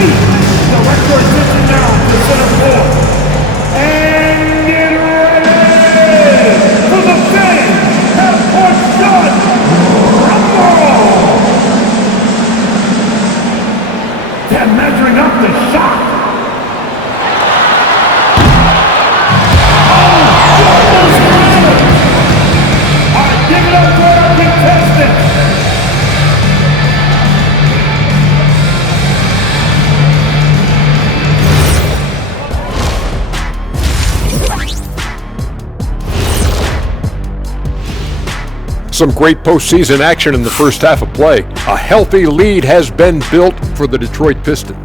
Direct your attention now to center court. And get ready for the big half-court shot rumble! They're measuring up the shot. Give it up for our contestants! Some great postseason action in the first half of play. A healthy lead has been built for the Detroit Pistons.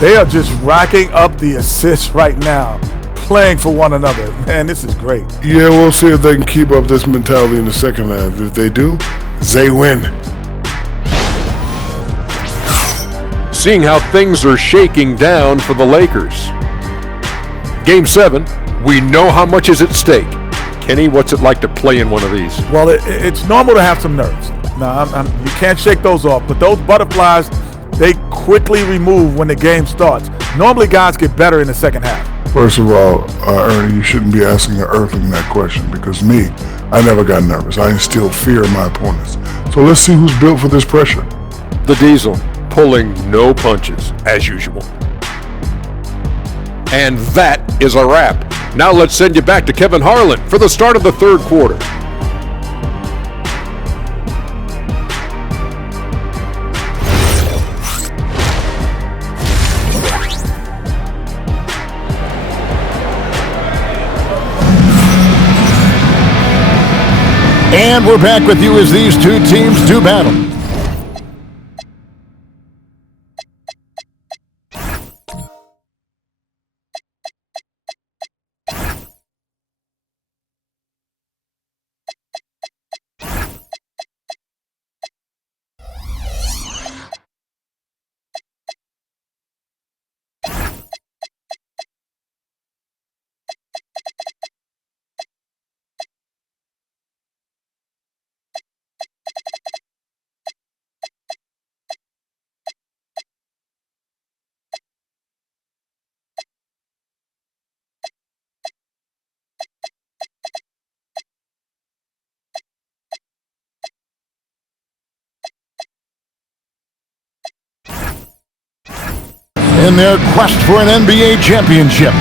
They are just racking up the assists right now, playing for one another. Man, this is great. Yeah, we'll see if they can keep up this mentality in the second half. If they do, they win. Seeing how things are shaking down for the Lakers. Game 7, we know how much is at stake. Kenny, what's it like to play in one of these? Well, it's normal to have some nerves. Now, you can't shake those off, but those butterflies, they quickly remove when the game starts. Normally, guys get better in the second half. First of all, Ernie, you shouldn't be asking an earthling that question because me, I never got nervous. I instilled fear in my opponents. So let's see who's built for this pressure. The Diesel pulling no punches, as usual. And that is a wrap. Now let's send you back to Kevin Harlan for the start of the third quarter. And we're back with you as these two teams do battle. In their quest for an NBA championship.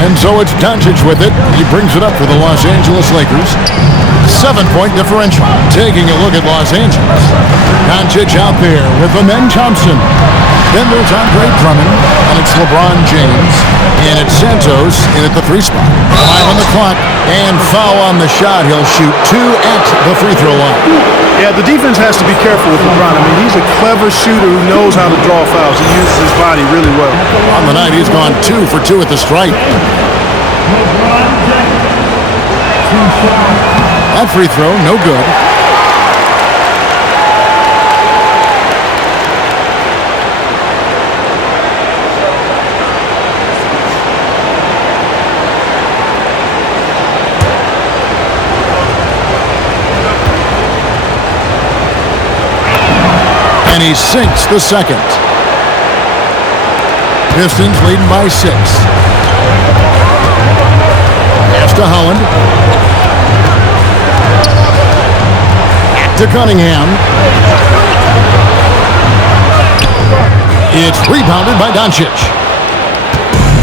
And so it's Doncic with it. He brings it up for the Los Angeles Lakers. 7-point differential. Taking a look at Los Angeles. Doncic out there with the men Thompson. Then there's Andre Drummond, and it's LeBron James. And it's Santos in at the 3 spot. 5 on the clock, and foul on the shot. He'll shoot 2 at the free throw line. Yeah, the defense has to be careful with LeBron. I mean, he's a clever shooter who knows how to draw fouls. He uses his body really well. On the night, he's gone 2 for 2 at the stripe. That free throw, no good. And he sinks the second. Pistons leading by 6. Pass to Holland. Back to Cunningham. It's rebounded by Doncic.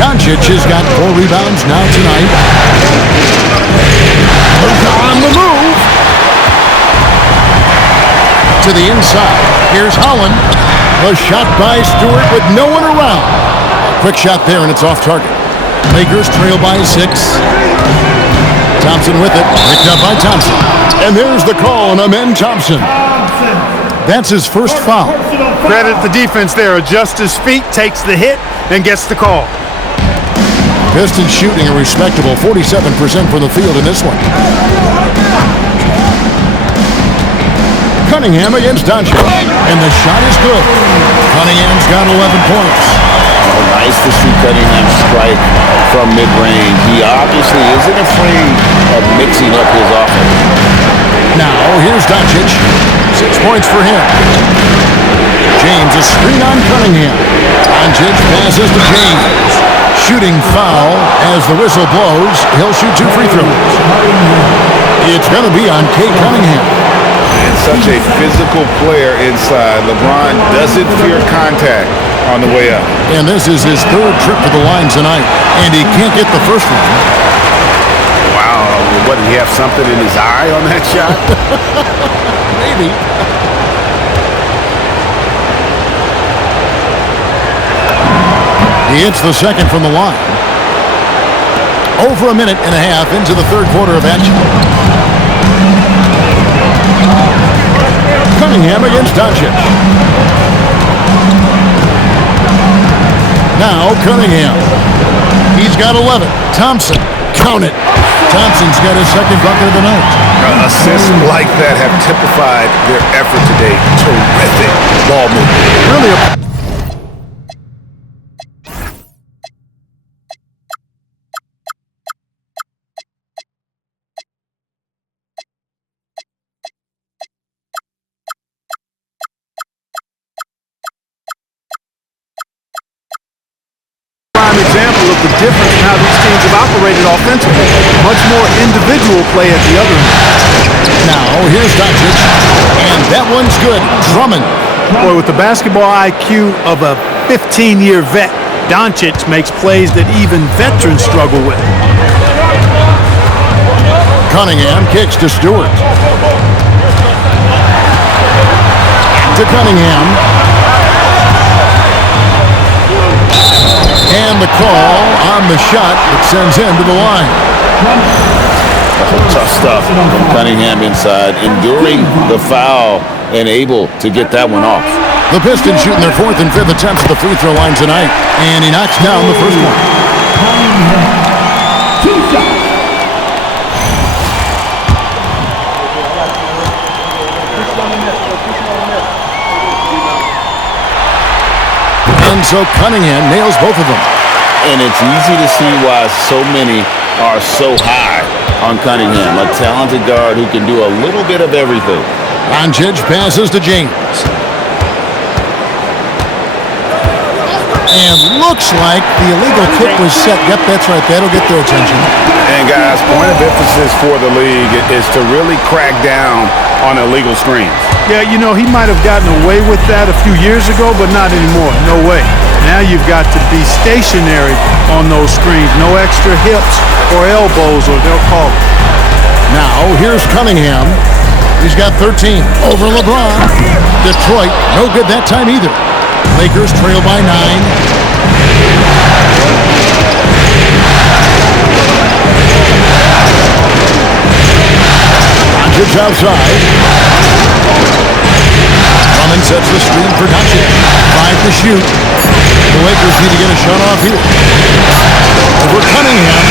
Doncic has got 4 rebounds now tonight. On the move. To the inside. Here's Holland. A shot by Stewart with no one around. Quick shot there, and it's off target. Lakers trail by 6. Thompson with it, picked up by Thompson. And there's the call on Amen Thompson. That's his first foul. Credit the defense there. Adjusts his feet, takes the hit, and gets the call. Pistons shooting a respectable 47% from the field in this one. Cunningham against Doncic. And the shot is good. Cunningham's got 11 points. Oh, nice to see Cunningham strike from mid-range. He obviously isn't afraid of mixing up his offense. Now, here's Doncic. 6 points for him. James, a screen on Cunningham. Doncic passes to James. Shooting foul as the whistle blows. He'll shoot 2 free throws. It's going to be on Kate Cunningham. And such a physical player inside. LeBron doesn't fear contact on the way up. And this is his 3rd trip to the line tonight. And he can't get the first one. Wow. What, did he have something in his eye on that shot? Maybe. He hits the second from the line. Over a minute and a half into the 3rd quarter of action. Cunningham against Doncic. Now Cunningham. He's got 11. Thompson. Count it. Thompson's got his 2nd bucket of the night. Assists like that have typified their effort today. Terrific ball movement. Really a prime example of the difference in how these teams have operated offensively. Much more individual play at the other end. Now here's Doncic. And that one's good. Drummond. Boy, with the basketball IQ of a 15-year vet, Doncic makes plays that even veterans struggle with. Cunningham kicks to Stewart. To Cunningham. And the call on the shot that sends him to the line. Tough stuff from Cunningham inside, enduring the foul and able to get that one off. The Pistons shooting their 4th and 5th attempts at the free throw line tonight. And he knocks down the first one. 2 shots. And so Cunningham nails both of them. And it's easy to see why so many are so high on Cunningham, a talented guard who can do a little bit of everything. Doncic passes to James. And looks like the illegal kick was set. Yep, that's right. That'll get their attention. And guys, point of emphasis for the league is to really crack down on illegal screens. Yeah, you know, he might have gotten away with that a few years ago, but not anymore. No way. Now you've got to be stationary on those screens. No extra hips or elbows, or they'll call it. Now, here's Cunningham. He's got 13 over LeBron. Detroit, no good that time either. Lakers trail by 9. Doncic outside. Drummond sets the screen for Doncic. 5 to shoot. The Lakers need to get a shot off here. Over Cunningham.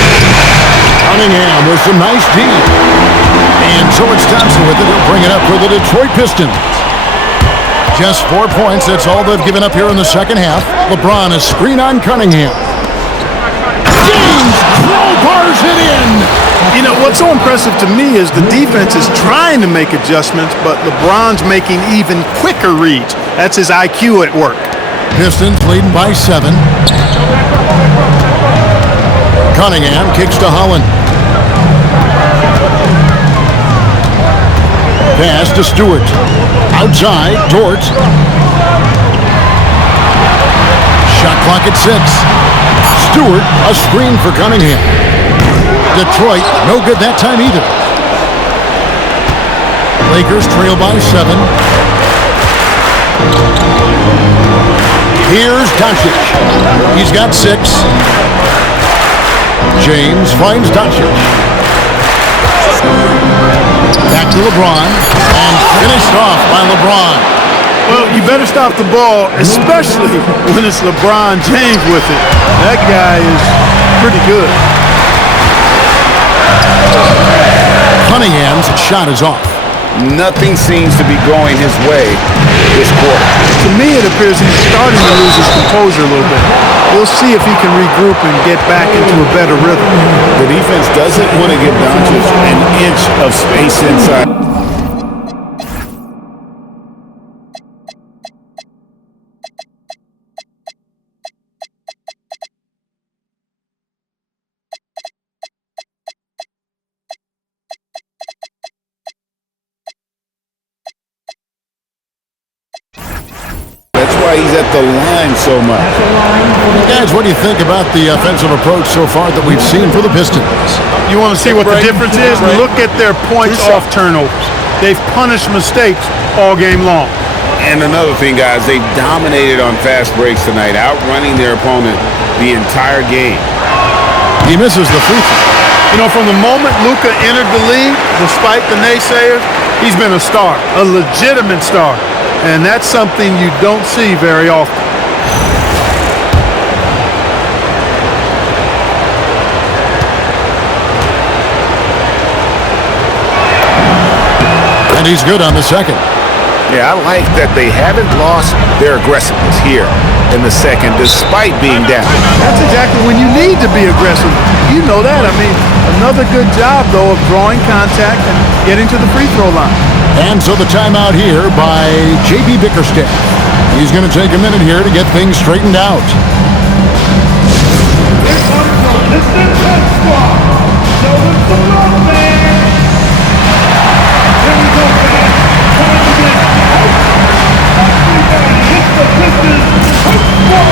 Cunningham with some nice D. And so it's Thompson with it. He'll bring it up for the Detroit Pistons. Just 4 points. That's all they've given up here in the second half. LeBron is screen on Cunningham. James crowbars it in. You know, what's so impressive to me is the defense is trying to make adjustments, but LeBron's making even quicker reads. That's his IQ at work. Pistons leading by 7. Cunningham kicks to Holland. Pass to Stewart. Outside, Dort. Shot clock at 6. Stewart, a screen for Cunningham. Detroit, no good that time either. Lakers trail by 7. Here's Doncic. He's got 6. James finds Doncic. Back to LeBron, and finished off by LeBron. Well, you better stop the ball, especially when it's LeBron James with it. That guy is pretty good. Cunningham's shot is off. Nothing seems to be going his way this quarter. To me, it appears he's starting to lose his composure a little bit. We'll see if he can regroup and get back into a better rhythm. The defense doesn't want to give Doncic an inch of space inside. He's at the line so much. Guys, what do you think about the offensive approach so far that we've seen for the Pistons? You want to see what the difference is? Look at their points off turnovers. They've punished mistakes all game long. And another thing, guys, they've dominated on fast breaks tonight, outrunning their opponent the entire game. He misses the free throw. You know, from the moment Luka entered the league, despite the naysayers, he's been a star, a legitimate star. And that's something you don't see very often. And he's good on the second. Yeah, I like that they haven't lost their aggressiveness here in the second, despite being down. That's exactly when you need to be aggressive. You know that. I mean, another good job, though, of drawing contact and getting to the free throw line. And so the timeout here by J.B. Bickerstaff. He's going to take a minute here to get things straightened out. Here comes the Pistons squad. Show them some love, man. Here we go, man. Time to get out. Everybody hits the Pistons squad.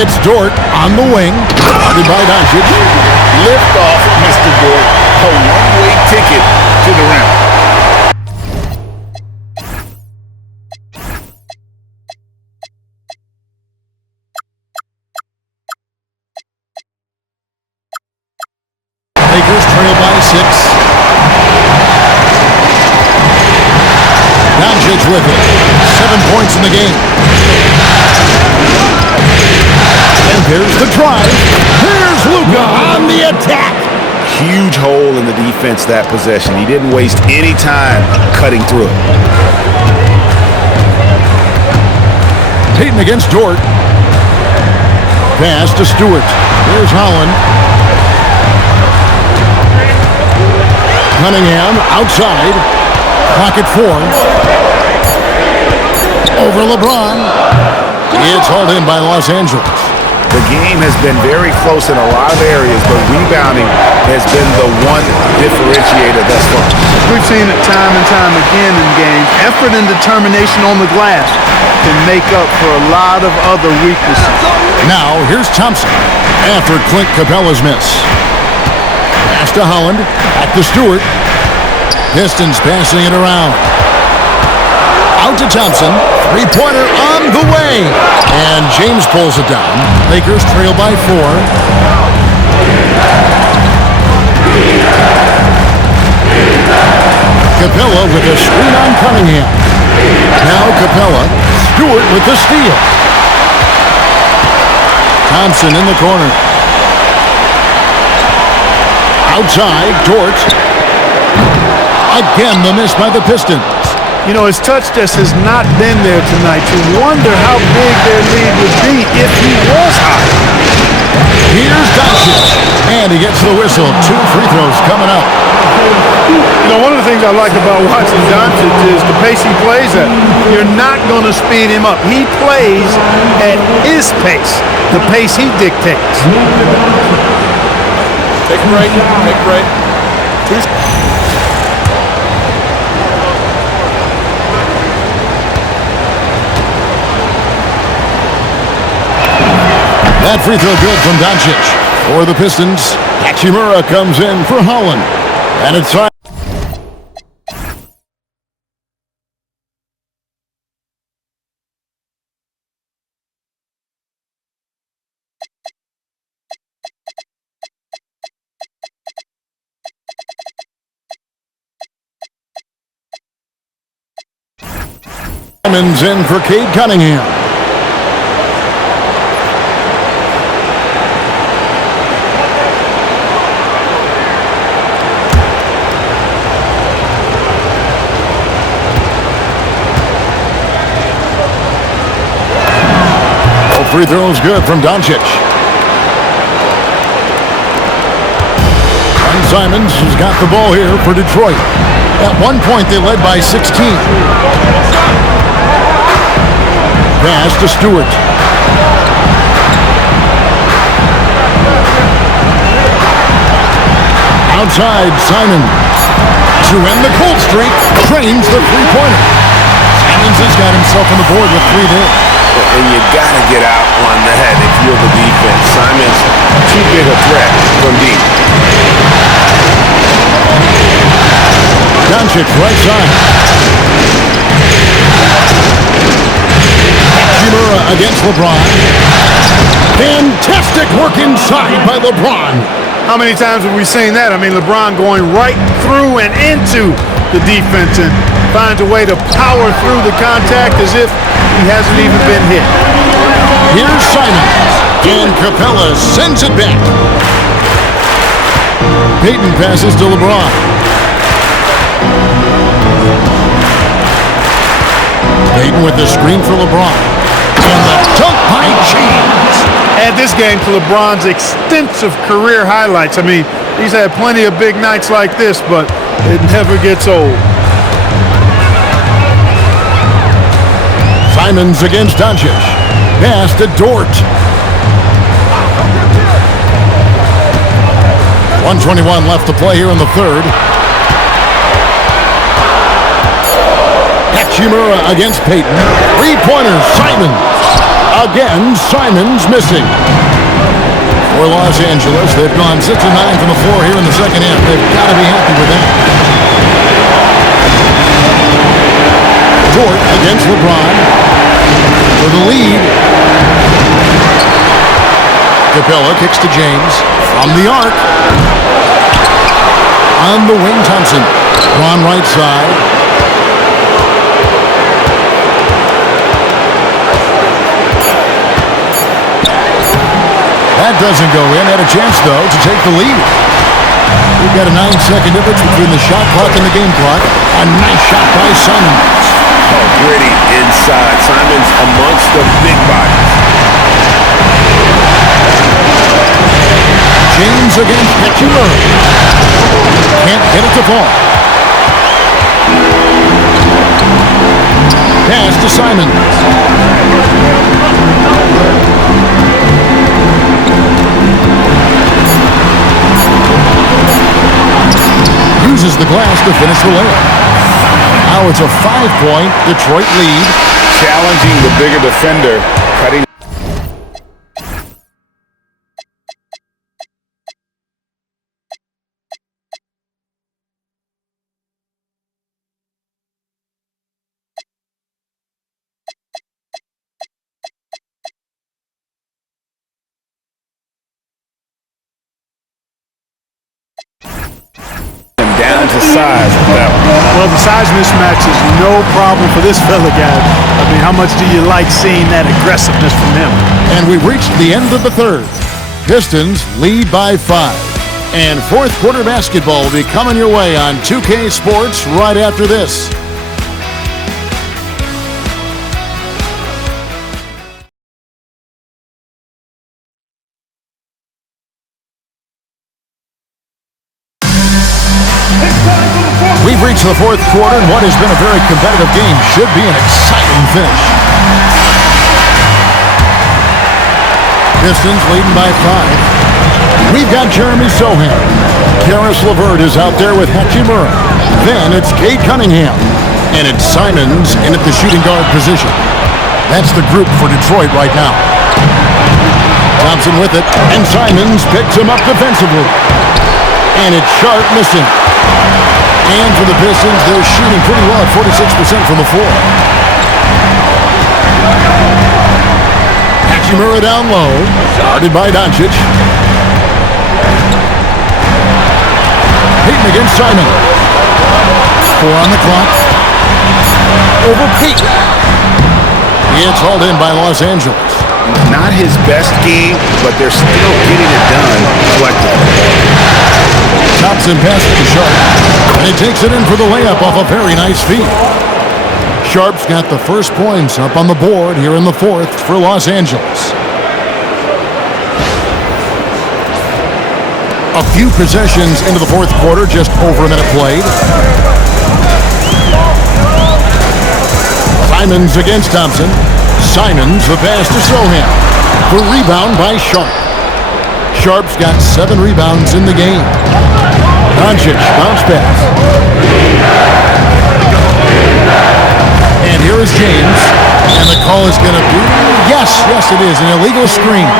It's Dort on the wing. Guarded by Doncic. Lift off, Mr. Dort. A one-way ticket to the rim. Lakers trail by 6. Doncic with it. 7 points in the game. And there's the drive. Here's Luka on the attack. Huge hole in the defense that possession. He didn't waste any time cutting through it. Payton against Dort. Pass to Stewart. There's Holland. Cunningham outside. Pocket 4. Over LeBron. It's hauled in by Los Angeles. The game has been very close in a lot of areas, but rebounding has been the one differentiator thus far. We've seen it time and time again in games. Effort and determination on the glass can make up for a lot of other weaknesses. Now, here's Thompson after Clint Capella's miss. Pass to Holland. Back to Stewart. Pistons passing it around. Out to Thompson. Three-pointer on the way. And James pulls it down. Lakers trail by 4. Capella with a screen on Cunningham. Now Capella Stewart with the steal. Thompson in the corner. Outside, Dort. Again, the miss by the Pistons. You know, his touch just has not been there tonight. You wonder how big their lead would be if he was hot. Here's Doncic, and he gets the whistle. 2 free throws coming up. You know, one of the things I like about watching Doncic is the pace he plays at. You're not going to speed him up. He plays at his pace, the pace he dictates. Take a break. Take a break. That free throw good from Doncic. For the Pistons, Hachimura comes in for Holland. And it's time. Simmons in for Cade Cunningham. Free throws good from Doncic. And Simons has got the ball here for Detroit. At one point, they led by 16. Pass to Stewart. Outside, Simon. To end the cold streak, trains the three-pointer. Simons has got himself on the board with 3 there. And you got to get out on the head if you're the defense. Simon's too big a threat from deep. Doncic right side. Hachimura against LeBron. Fantastic work inside by LeBron. How many times have we seen that? I mean, LeBron going right through and into the defense and finds a way to power through the contact as if he hasn't even been hit. Here's Simons, and Capella sends it back. Payton passes to LeBron. Payton with the screen for LeBron. And the dunk by James. Add this game to LeBron's extensive career highlights. I mean, he's had plenty of big nights like this, but it never gets old. Simons against Doncic. Pass to Dort. 1:21 left to play here in the third. Hachimura against Payton. 3-pointers, Simons. Again, Simons missing. For Los Angeles, they've gone 6 of 9 from the floor here in the second half. They've got to be happy with that. Dort against LeBron for the lead. Capella kicks to James from the arc. On the wing, Thompson. On right side. That doesn't go in. Had a chance, though, to take the lead. We've got a 9-second difference between the shot clock and the game clock. A nice shot by Simons. Oh, gritty inside. Simons amongst the big bodies. James against Hachimura. Can't get it to fall. Pass to Simons. Uses the glass to finish the layup. Now it's a 5-point Detroit lead. Challenging the bigger defender, cutting. down to size with that one. Well, the size mismatch is no problem for this fella, guys. I mean, how much do you like seeing that aggressiveness from him? And we've reached the end of the third. Pistons lead by 5. And fourth quarter basketball will be coming your way on 2K Sports right after this. We've reached the fourth quarter, and what has been a very competitive game should be an exciting finish. Pistons leading by 5. We've got Jeremy Sohan. Karis LeVert is out there with Hachimura. Then it's Cade Cunningham. And it's Simons in at the shooting guard position. That's the group for Detroit right now. Thompson with it, and Simons picks him up defensively. And it's Sharp missing. And for the Pistons, they're shooting pretty well at 46% from the floor. Hachimura down low, guarded by Doncic. Payton against Simon. 4 on the clock. Over Payton. It's hauled in by Los Angeles. Not his best game, but they're still getting it done collectively. Thompson passes to Sharp, and he takes it in for the layup off a very nice feed. Sharp's got the first points up on the board here in the fourth for Los Angeles. A few possessions into the fourth quarter, just over a minute played. Simons against Thompson. Simons, the pass to Sohan. The rebound by Sharp. Sharp's got 7 rebounds in the game. Doncic, bounce pass. And here is James. And the call is going to be, yes, it is, an illegal screen.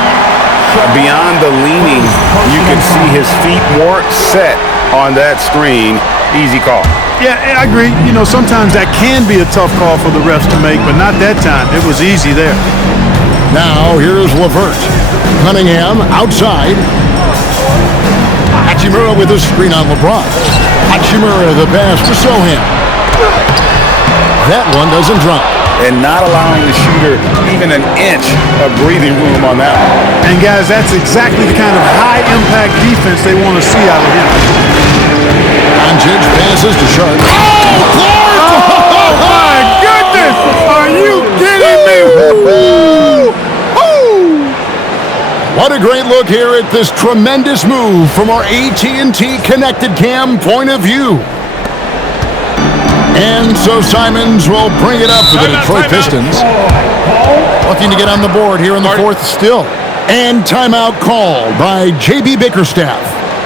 Beyond the leaning, you can see his feet weren't set on that screen. Easy call. Yeah, I agree. You know, sometimes that can be a tough call for the refs to make, but not that time. It was easy there. Now, here's LeVert. Cunningham outside. Hachimura with a screen on LeBron. Hachimura the pass to Sohan. That one doesn't drop. And not allowing the shooter even an inch of breathing room on that one. And guys, that's exactly the kind of high-impact defense they want to see out of him. Doncic passes to Sharp. Oh, my goodness! Are you kidding me? What a great look here at this tremendous move from our AT&T Connected Cam point of view. And so Simons will bring it up for the Detroit Pistons. Looking to get on the board here in the fourth still. And timeout called by J.B. Bickerstaff.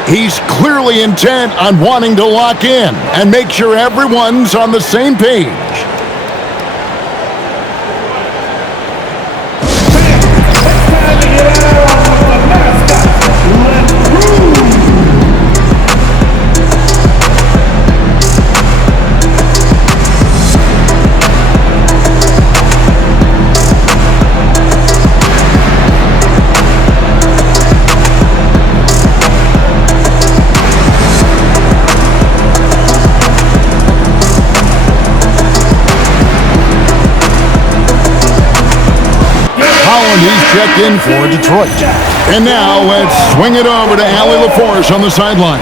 He's clearly intent on wanting to lock in and make sure everyone's on the same page. He's checked in for Detroit. And now let's swing it over to Allie LaForce on the sideline.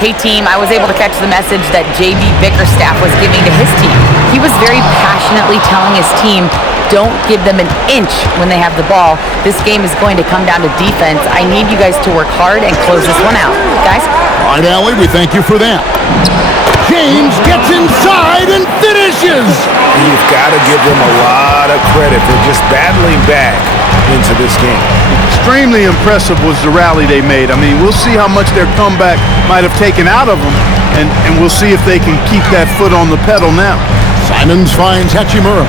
Hey team, I was able to catch the message that J.B. Bickerstaff was giving to his team. He was very passionately telling his team, don't give them an inch when they have the ball. This game is going to come down to defense. I need you guys to work hard and close this one out. Guys? All right, Allie, we thank you for that. James gets inside and finishes. You've got to give them a lot of credit for just battling back into this game. Extremely impressive was the rally they made. I mean, we'll see how much their comeback might have taken out of them, and we'll see if they can keep that foot on the pedal now. Simons finds Hachimura.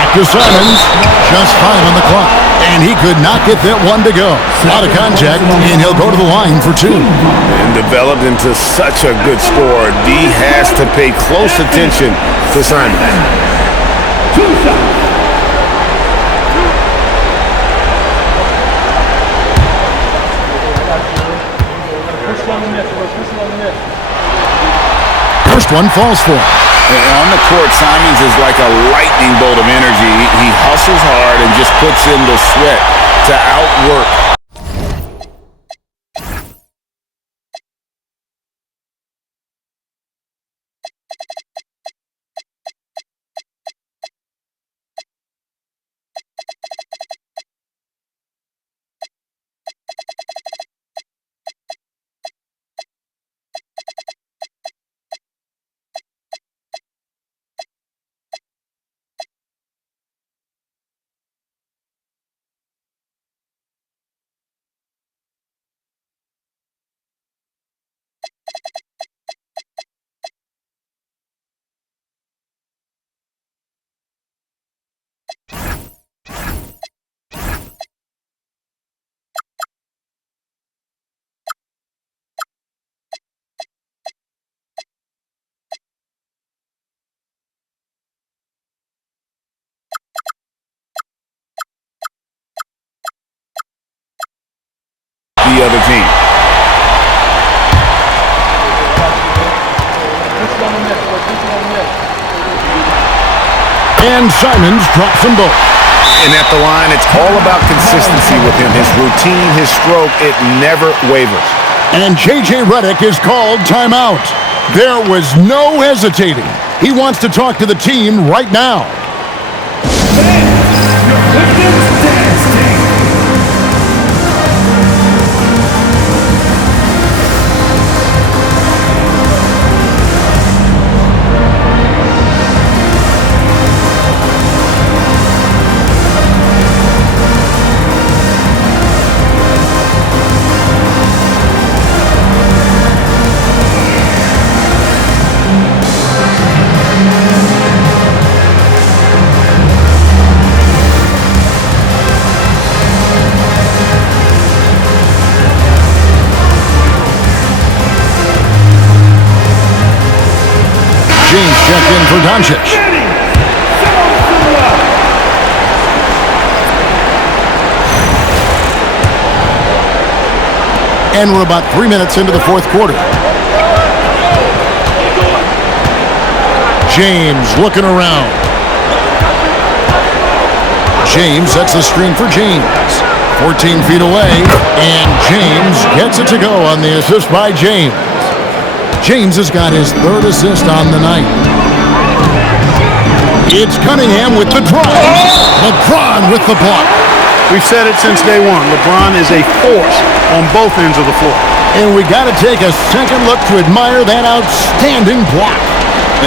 Back to Simons. Just 5 on the clock. And he could not get that one to go. Out of contact, and he'll go to the line for 2. And developed into such a good scorer, D has to pay close attention to Simons. first one falls for him. And on the court, Simons is like a lightning bolt of energy. He hustles hard and just puts in the sweat to outwork. The other team. And Simons drops them both. And at the line, it's all about consistency with him. His routine, his stroke, it never wavers. And J.J. Redick is called timeout. There was no hesitating. He wants to talk to the team right now. James checked in for Doncic. And we're about 3 minutes into the fourth quarter. James looking around. James sets the screen for James. 14 feet away, and James gets it to go on the assist by James. James has got his third assist on the night. It's Cunningham with the drive. LeBron with the block. We've said it since day one. LeBron is a force on both ends of the floor. And we got to take a second look to admire that outstanding block.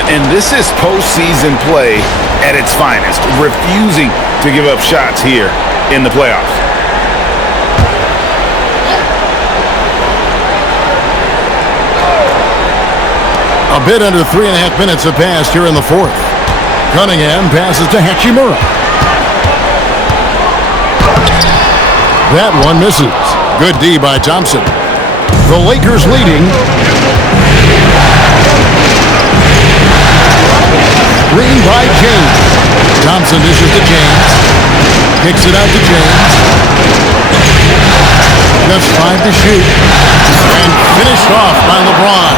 And this is postseason play at its finest, refusing to give up shots here in the playoffs. A bit under 3.5 minutes have passed here in the fourth. Cunningham passes to Hachimura. That one misses. Good D by Thompson. The Lakers leading. Green by James. Thompson dishes to James. Kicks it out to James. Just 5 to shoot. And finished off by LeBron.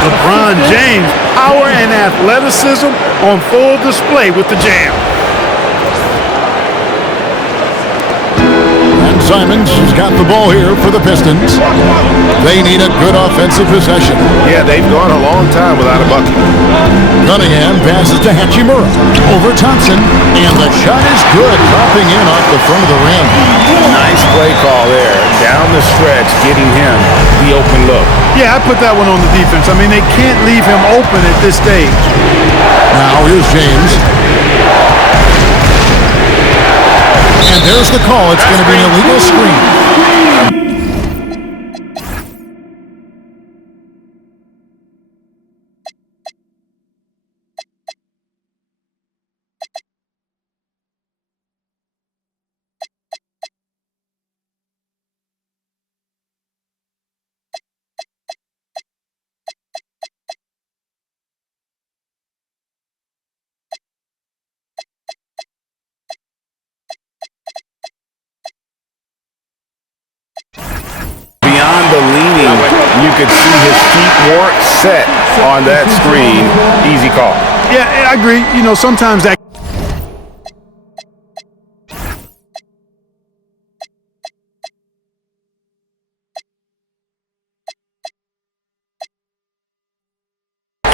LeBron James, power and athleticism on full display with the jam. And Simons has got the ball here for the Pistons. They need a good offensive possession. Yeah, they've gone a long time without a bucket. Cunningham passes to Hachimura. Over Thompson. And the shot is good, dropping in off the front of the rim. Nice play call there. Down the stretch, getting him the open look. Yeah, I put that one on the defense. I mean, they can't leave him open at this stage. Now here's James. And there's the call. It's going to be an illegal screen. Beyond the leaning, you could see his feet weren't set on that screen. Easy call. Yeah, I agree. You know, sometimes that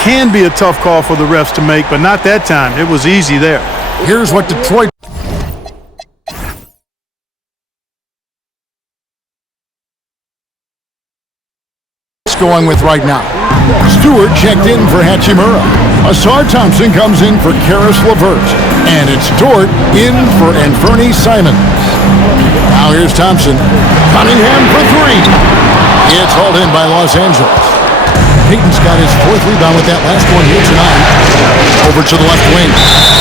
can be a tough call for the refs to make, but not that time. It was easy there. Here's what Detroit is going with right now. Stewart checked in for Hachimura. Ausar Thompson comes in for Karis LeVert. And it's Dort in for Anferny Simons. Now here's Thompson. Cunningham for three. It's hauled in by Los Angeles. Payton's got his fourth rebound with that last one here tonight. Over to the left wing.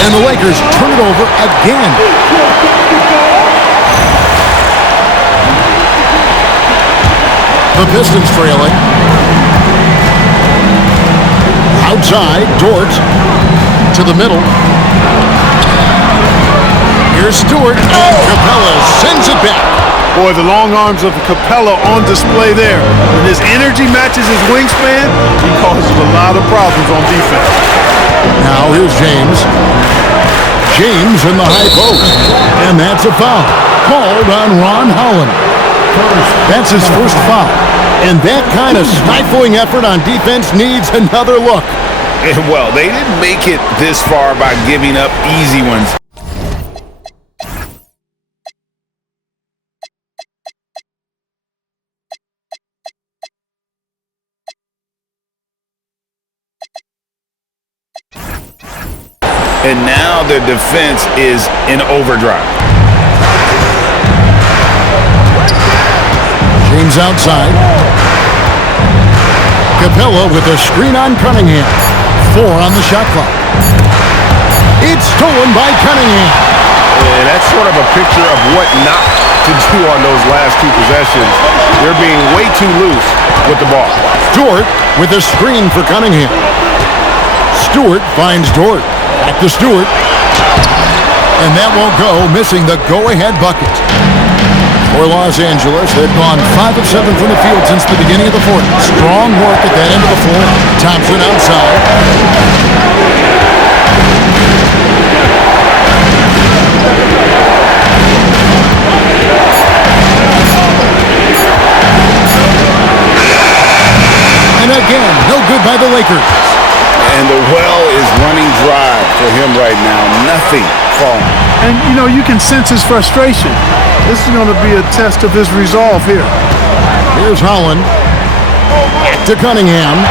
And the Lakers turn it over again. The Pistons trailing. Outside, Dort to the middle. Here's Stewart. And Capella sends it back. Boy, the long arms of Capella on display there. When his energy matches his wingspan, he causes a lot of problems on defense. Now here's James. James in the high post. And that's a foul. Called on Ron Holland. That's his first foul. And that kind of stifling effort on defense needs another look. Well, they didn't make it this far by giving up easy ones. And now their defense is in overdrive. James outside. Capella with a screen on Cunningham. 4 on the shot clock. It's stolen by Cunningham. And that's sort of a picture of what not to do on those last two possessions. They're being way too loose with the ball. Stewart with a screen for Cunningham. Stewart finds Dort. Back to Stewart. And that won't go, missing the go-ahead bucket. For Los Angeles, they've gone 5 of 7 from the field since the beginning of the fourth. Strong work at that end of the floor. Thompson outside. And again, no good by the Lakers. And the well is running dry for him right now. Nothing falling. And, you know, you can sense his frustration. This is going to be a test of his resolve here. Here's Holland. Back to Cunningham.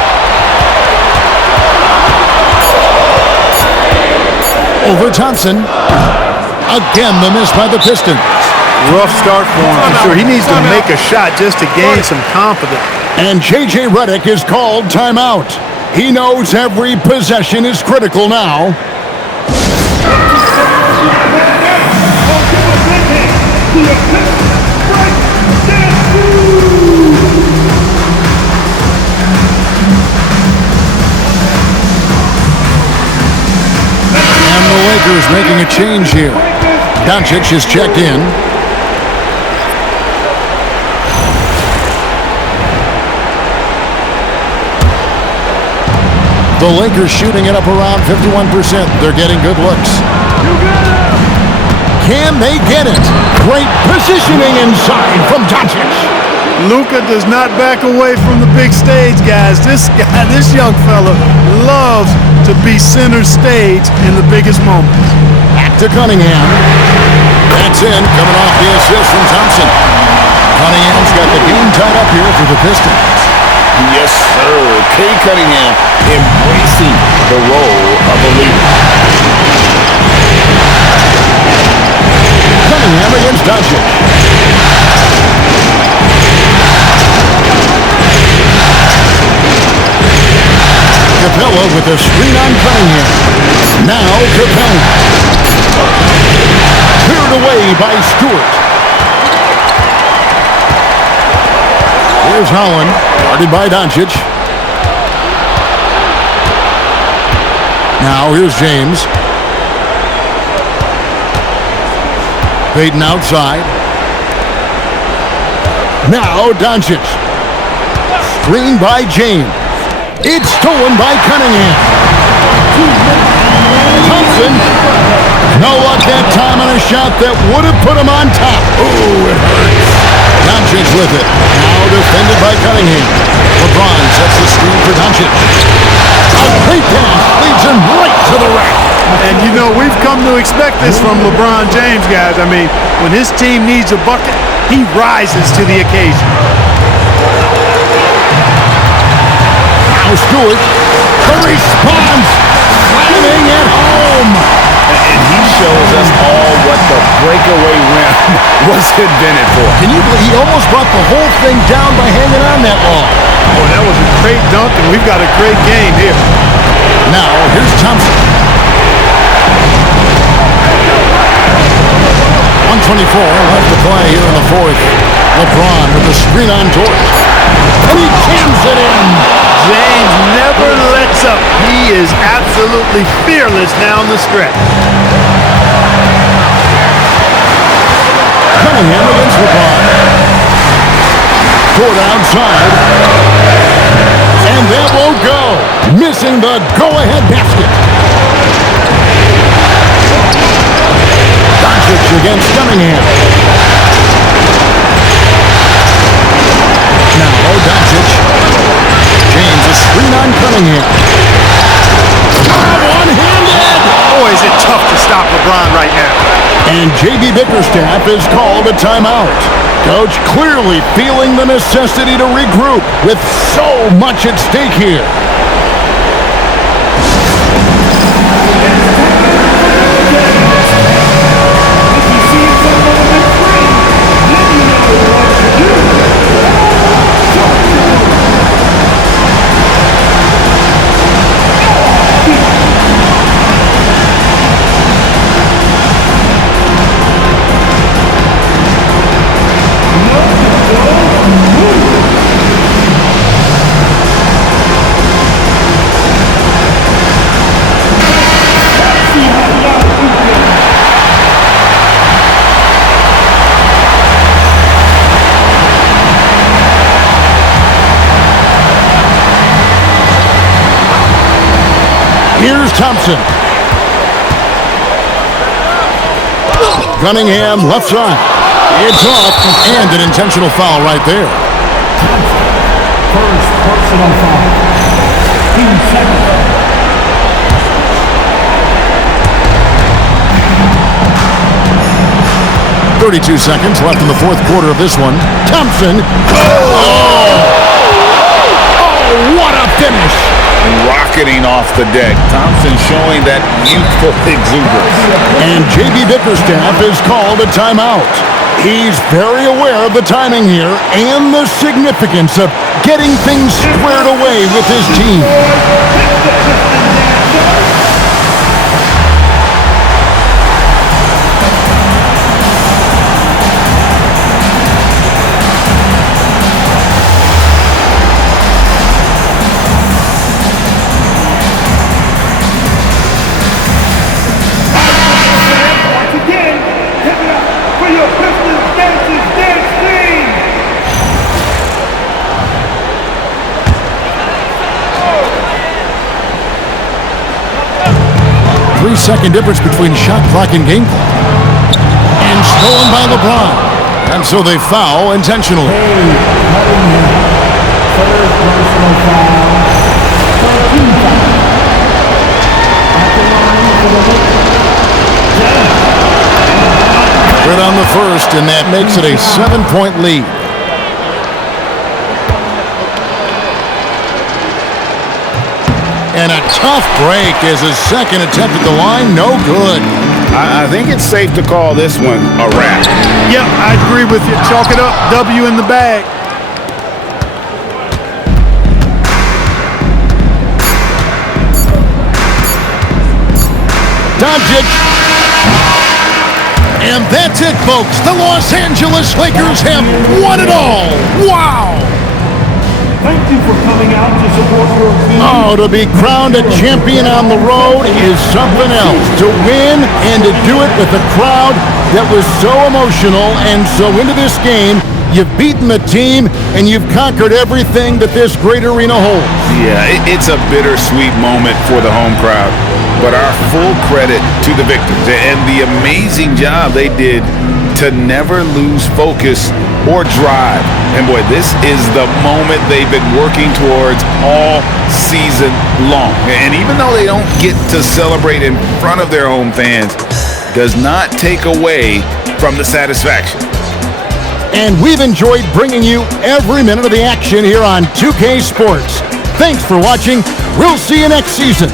Over Thompson. Again, the miss by the Pistons. Rough start for him, for sure. He needs to make a shot just to gain some confidence. And J.J. Redick is called timeout. He knows every possession is critical now. And the Lakers making a change here. Doncic is checked in. The Lakers shooting it up around 51%. They're getting good looks. Can they get it? Great positioning inside from Doncic. Luka does not back away from the big stage, guys. This young fella loves to be center stage in the biggest moments. Back to Cunningham. That's in, coming off the assist from Thompson. Cunningham's got the game tied up here for the Pistons. Yes, sir. Kay Cunningham embracing the role of a leader. Cunningham against Doncic. Capella with a screen on Cunningham. Now Capella. Cleared away by Stewart. Here's Holland, guarded by Doncic. Now here's James. Payton outside. Now Doncic. Screen by James. It's stolen by Cunningham. Thompson. No luck that time on a shot that would have put him on top. Ooh, it hurts. Doncic with it. Now defended by Cunningham. LeBron sets the screen for Doncic. A great pass leads him right to the rack. And you know, we've come to expect this from LeBron James, guys. I mean, when his team needs a bucket, he rises to the occasion. Now Stewart. Curry responds. Slamming at home. And he shows us all what the breakaway rim was invented for. Can you believe he almost brought the whole thing down by hanging on that long? Oh, that was a great dunk, and we've got a great game here. Now, here's Thompson. 124 left to play here in the fourth. LeBron with the screen on Dort. And he jams it in. James never lets up. He is absolutely fearless down the stretch. Cunningham against LeBron. Dort outside. And that won't go. Missing the go-ahead basket. Doncic against Cunningham. Now, Doncic. James, a screen on Cunningham. One-handed! Boy, is it tough to stop LeBron right now. And J.B. Bickerstaff is called a timeout. Coach clearly feeling the necessity to regroup with so much at stake here. Here's Thompson. Cunningham left side. It's off and an intentional foul right there. First personal foul. Team second. 32 seconds left in the fourth quarter of this one. Thompson. Oh, what a finish. Rocketing off the deck. Thompson showing that youthful exuberance. And J.B. Bickerstaff is called a timeout. He's very aware of the timing here and the significance of getting things squared away with his team. Second difference between shot clock and game clock. And stolen by LeBron. And so they foul intentionally. Third personal foul. 13 foul. At the line for the Lakers. Right on the first, and that makes it a 7-point lead. And a tough break as his second attempt at the line, no good. I think it's safe to call this one a wrap. Yep, I agree with you. Chalk it up. W in the bag. Doncic. And that's it, folks. The Los Angeles Lakers have won it all. Wow. Thank you for coming out to support your team. Oh, to be crowned a champion on the road is something else. To win and to do it with a crowd that was so emotional and so into this game You've beaten the team, and you've conquered everything that this great arena holds. Yeah, it's a bittersweet moment for the home crowd, but our full credit to the victors and the amazing job they did to never lose focus or drive. And boy, this is the moment they've been working towards all season long. And even though they don't get to celebrate in front of their home fans, does not take away from the satisfaction. And we've enjoyed bringing you every minute of the action here on 2K Sports. Thanks for watching. We'll see you next season.